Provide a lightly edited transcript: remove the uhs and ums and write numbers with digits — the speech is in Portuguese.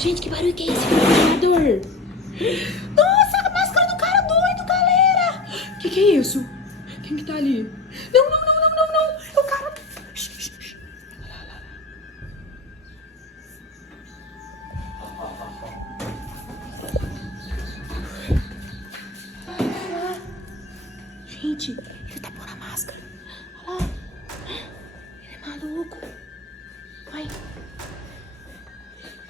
Gente, que barulho que é esse? Ventilador. Nossa, a máscara do cara doido, galera. Que é isso? Quem que tá ali? Não. É o cara... Gente, ele tá pondo a máscara. Olha lá. Ele é maluco. Vai.